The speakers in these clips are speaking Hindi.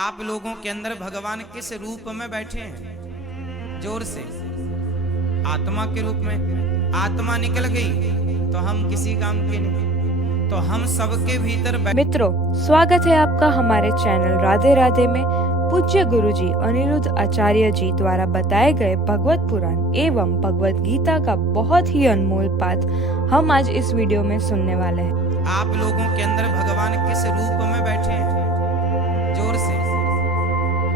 आप लोगों के अंदर भगवान किस रूप में बैठे हैं? जोर से। आत्मा के रूप में। आत्मा निकल गई तो हम किसी काम के नहीं, तो हम सबके भीतर मित्रों, स्वागत है आपका हमारे चैनल राधे राधे में। पूज्य गुरुजी अनिरुद्ध आचार्य जी द्वारा बताए गए भगवत पुराण एवं भगवत गीता का बहुत ही अनमोल पाठ हम आज इस वीडियो में सुनने वाले हैं। आप लोगों के अंदर भगवान किस रूप में बैठे हैं? जोर से।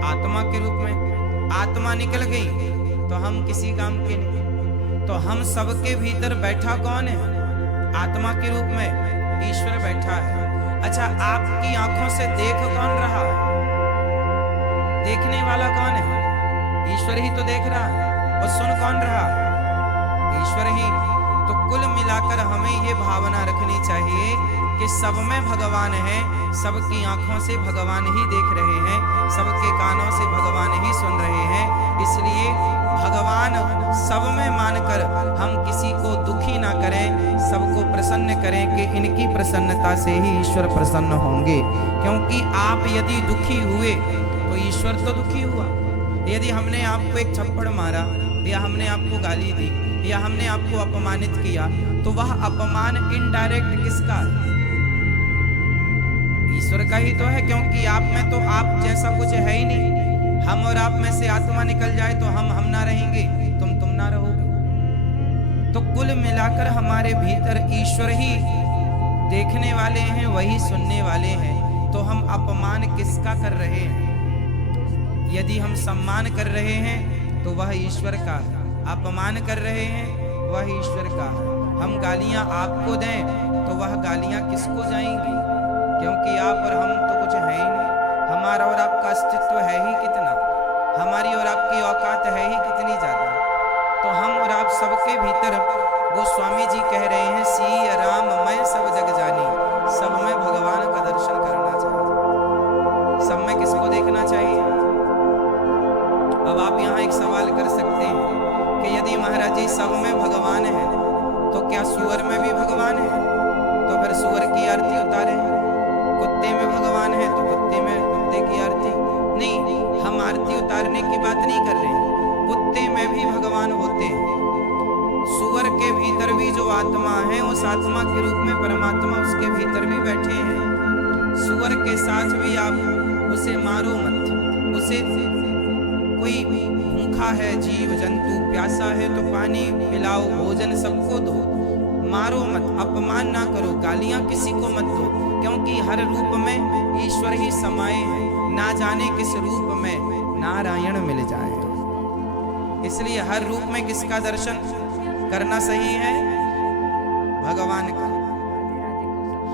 आत्मा के रूप में। आत्मा निकल गई तो हम किसी काम के नहीं, तो हम सबके भीतर बैठा कौन है? आत्मा के रूप में ईश्वर बैठा है। अच्छा, आपकी आंखों से देख कौन रहा है? देखने वाला कौन है? ईश्वर ही तो देख रहा है। और सुन कौन रहा है? ईश्वर ही। तो कुल मिलाकर हमें ये भावना रखनी चाहिए कि सब में भगवान है, सबकी आंखों से भगवान ही देख रहे हैं, सबके कानों से भगवान ही सुन रहे हैं। इसलिए भगवान सब में मानकर हम किसी को दुखी ना करें, सबको प्रसन्न करें कि इनकी प्रसन्नता से ही ईश्वर प्रसन्न होंगे। क्योंकि आप यदि दुखी हुए तो ईश्वर तो दुखी हुआ। यदि हमने आपको एक थप्पड़ मारा या हमने आपको गाली दी या हमने आपको अपमानित किया तो वह अपमान इनडायरेक्ट किसका है? ईश्वर का ही तो है। क्योंकि आप में तो आप जैसा कुछ है ही नहीं। हम और आप में से आत्मा निकल जाए तो हम ना रहेंगे, तुम ना रहोगे। तो कुल मिलाकर हमारे भीतर ईश्वर ही देखने वाले हैं, वही सुनने वाले हैं। तो हम अपमान किसका कर रहे हैं? यदि हम सम्मान कर रहे हैं तो वह ईश्वर का है, अपमान कर रहे हैं वह ईश्वर का है। हम गालियां आपको दें तो वह गालियां किसको जाएंगी? क्योंकि आप और हम तो कुछ है ही नहीं। हमारा और आपका अस्तित्व है ही कितना, हमारी और आपकी औकात है ही कितनी ज्यादा। तो हम और आप सबके भीतर गोस्वामी जी कह रहे हैं, सी राम मैं सब जग जानी, सब में भगवान का दर्शन करना चाहिए। सब में किसको देखना चाहिए? अब आप यहाँ एक सवाल कर सकते हैं कि यदि महाराज जी सब में भगवान है तो क्या सुअर में भी भगवान है? तो फिर सुअर की आरती उतारें। कुत्ते में भगवान है तो कुत्ते में कुत्ते की आरती। नहीं, हम आरती उतारने की बात नहीं कर रहे हैं। कुत्ते में भी भगवान होते हैं। सुअर के भीतर भी जो आत्मा है, उस आत्मा के रूप में परमात्मा उसके भीतर भी बैठे हैं। सुअर के साथ भी आप उसे मारो मत। उसे कोई भूखा है जीव जंतु, प्यासा है तो पानी पिलाओ, भोजन सबको दो, मारो मत, अपमान ना करो, गालियां किसी को मत दो। क्योंकि हर रूप में ईश्वर ही समाये हैं। ना जाने किस रूप में नारायण मिल जाए। इसलिए हर रूप में किसका दर्शन करना सही है? भगवान का।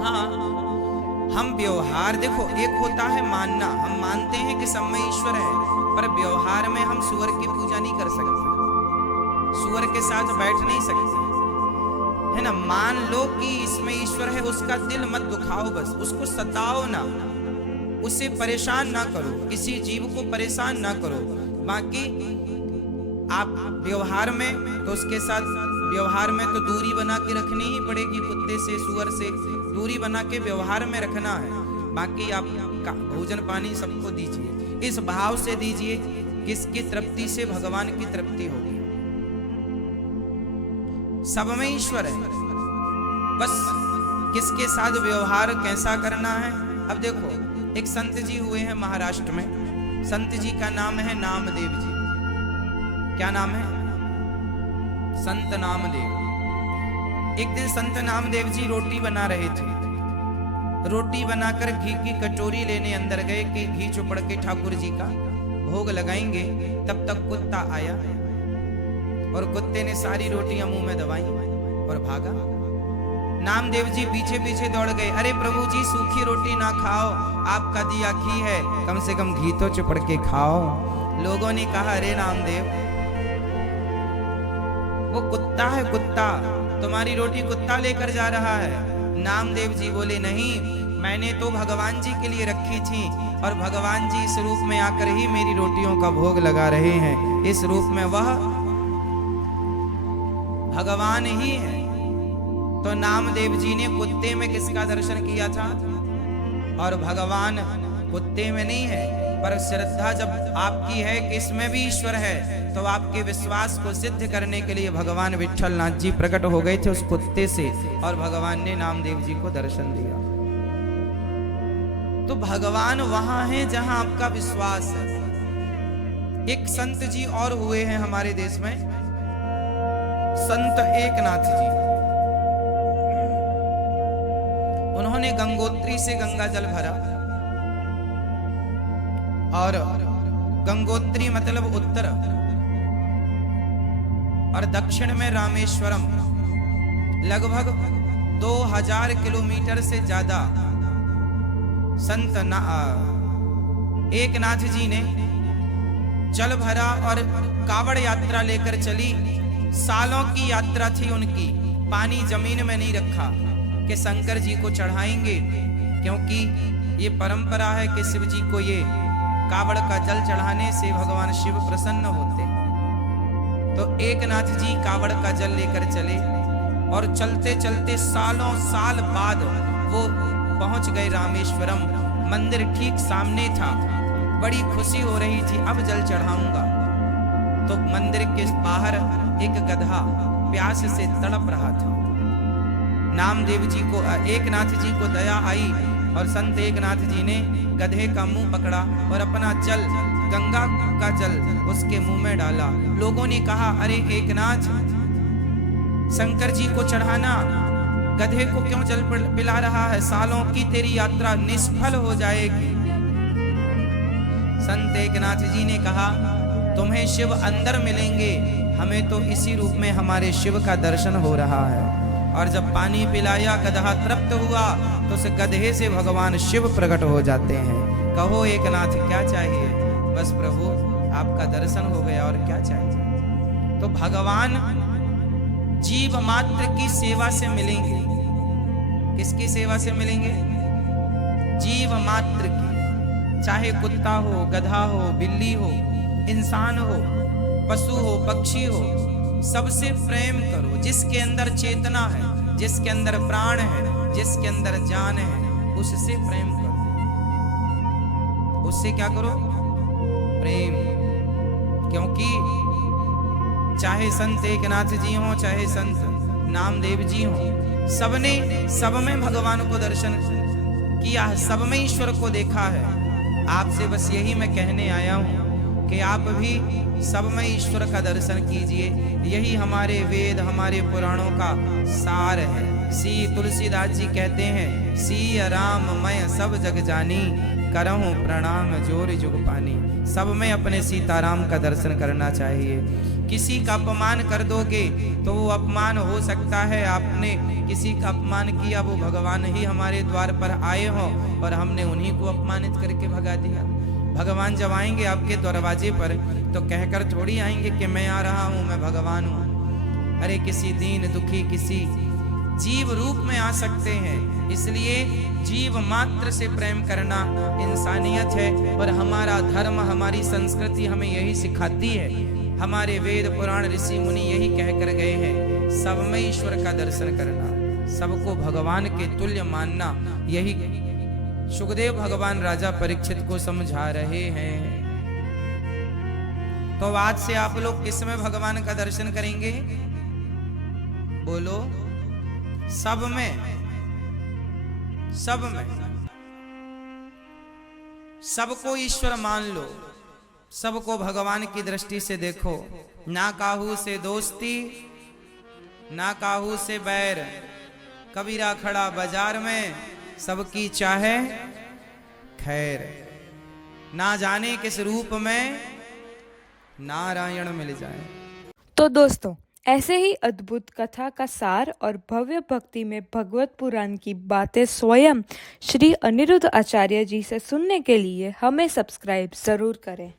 हाँ, हम व्यवहार देखो, एक होता है मानना, हम मानते हैं कि सब में ईश्वर है, पर व्यवहार में हम सुअर की पूजा नहीं कर सकते, सुअर के साथ बैठ नहीं सकते, है ना। मान लो कि इसमें ईश्वर है, उसका दिल मत दुखाओ, बस उसको सताओ ना, उसे परेशान ना करो, किसी जीव को परेशान ना करो। बाकी आप व्यवहार में तो उसके साथ व्यवहार में तो दूरी बना के रखनी ही पड़ेगी। कुत्ते से सुअर से दूरी बना के व्यवहार में रखना है। बाकी आप भोजन पानी सबको दीजिए, इस भाव से दीजिए किसकी तृप्ति से भगवान की तृप्ति होगी। सब में ईश्वर है, बस किसके साथ व्यवहार कैसा करना है। अब देखो, एक संत जी हुए हैं महाराष्ट्र में। संत जी का नाम है नामदेव जी। क्या नाम है? संत नामदेव। एक दिन संत नामदेव जी रोटी बना रहे थे। रोटी बनाकर घी की कटोरी लेने अंदर गए कि घी चुपड़ के ठाकुर जी का भोग लगाएंगे। तब तक कुत्ता आया और कुत्ते ने सारी रोटियां मुंह में दबाई और भागा। नामदेव जी पीछे पीछे दौड़ गए। अरे प्रभु जी, सूखी रोटी ना खाओ, आपका दिया घी है, कम से कम घी तो चुपड़ के खाओ। लोगों ने कहा, अरे नामदेव, वो कुत्ता है, कुत्ता, तुम्हारी रोटी कुत्ता लेकर जा रहा है। नामदेव जी बोले, नहीं, मैंने तो भगवान जी के लिए रखी थी और भगवान जी इस रूप में आकर ही मेरी रोटियों का भोग लगा रहे हैं। इस रूप में वह भगवान ही है। तो नामदेव जी ने कुत्ते में किसका दर्शन किया था? और भगवान कुत्ते में नहीं है, पर श्रद्धा जब आपकी है कि इसमें भी ईश्वर है, तो आपके विश्वास को सिद्ध करने के लिए भगवान विट्ठल नाथ जी प्रकट हो गए थे उस कुत्ते से, और भगवान ने नामदेव जी को दर्शन दिया। तो भगवान वहां है जहां आपका विश्वास है। एक संत जी और हुए हैं हमारे देश में, संत एकनाथ जी। उन्होंने गंगोत्री से गंगा जल भरा, और गंगोत्री मतलब उत्तर, और दक्षिण में रामेश्वरम, लगभग 2000 किलोमीटर से ज्यादा संत एकनाथ जी ने जल भरा और कावड़ यात्रा लेकर चली। सालों की यात्रा थी उनकी, पानी जमीन में नहीं रखा कि शंकर जी को चढ़ाएंगे, क्योंकि ये परंपरा है कि शिव जी को ये कावड़ का जल चढ़ाने से भगवान शिव प्रसन्न होते हैं। तो एकनाथ जी कावड़ का जल लेकर चले, और चलते चलते सालों साल बाद वो पहुंच गए रामेश्वरम। मंदिर ठीक सामने था, बड़ी खुशी हो रही थी, अब जल चढ़ाऊंगा। तो मंदिर के बाहर एक गधा प्यास से तड़प रहा था। नामदेव जी को, एकनाथ जी को दया आई, और संत एकनाथ जी ने गधे का मुंह पकड़ा और अपना जल, गंगा का जल उसके मुंह में डाला। लोगों ने कहा, अरे एकनाथ, शंकर जी को चढ़ाना, गधे को क्यों जल पिला रहा है? सालों की तेरी यात्रा निष्फल हो जाएगी। संत एकनाथ जी ने कहा, तुम्हें शिव अंदर मिलेंगे, हमें तो इसी रूप में हमारे शिव का दर्शन हो रहा है। और जब पानी पिलाया, गधा तृप्त हुआ, तो उस गधे से भगवान शिव प्रकट हो जाते हैं। कहो एकनाथ क्या चाहिए? बस प्रभु आपका दर्शन हो गया, और क्या चाहिए? तो भगवान जीव मात्र की सेवा से मिलेंगे। किसकी सेवा से मिलेंगे? जीव मात्र की। चाहे कुत्ता हो, गधा हो, बिल्ली हो, इंसान हो, पशु हो, पक्षी हो, सबसे प्रेम करो। जिसके अंदर चेतना है, जिसके अंदर प्राण है, जिसके अंदर जान है, उससे प्रेम करो। उससे क्या करो? प्रेम। क्योंकि चाहे संत एकनाथ जी हो, चाहे संत नामदेव जी हो, सबने सब में भगवान को दर्शन किया है, सब में ईश्वर को देखा है। आपसे बस यही मैं कहने आया हूँ कि आप भी सब में ईश्वर का दर्शन कीजिए। यही हमारे वेद, हमारे पुराणों का सार है। सी तुलसीदास जी कहते हैं, सी राम मैं सब जग जानी, करहूं प्रणाम जोर जुग पानी। सब में अपने सीताराम का दर्शन करना चाहिए। किसी का अपमान कर दोगे तो वो अपमान हो सकता है, आपने किसी का अपमान किया, वो भगवान ही हमारे द्वार पर आए हो और हमने उन्हीं को अपमानित करके भगा दिया। भगवान जब आएंगे आपके दरवाजे पर तो कहकर थोड़ी आएंगे कि मैं आ रहा हूँ, मैं भगवान हूँ। अरे किसी दीन दुखी, किसी जीव रूप में आ सकते हैं। इसलिए जीव मात्र से प्रेम करना इंसानियत है, और हमारा धर्म, हमारी संस्कृति हमें यही सिखाती है। हमारे वेद पुराण ऋषि मुनि यही कह कर गए हैं, सब में ईश्वर का दर्शन करना, सबको भगवान के तुल्य मानना। यही सुखदेव भगवान राजा परीक्षित को समझा रहे हैं। तो आज से आप लोग किसमें भगवान का दर्शन करेंगे? बोलो, सब में। सब में सबको ईश्वर मान लो, सबको भगवान की दृष्टि से देखो। ना काहू से दोस्ती, ना काहू से बैर। कबीरा खड़ा बाजार में, सबकी चाहे खैर। ना जाने किस रूप में नारायण मिल जाए। तो दोस्तों, ऐसे ही अद्भुत कथा का सार और भव्य भक्ति में भगवत पुराण की बातें स्वयं श्री अनिरुद्ध आचार्य जी से सुनने के लिए हमें सब्सक्राइब जरूर करें।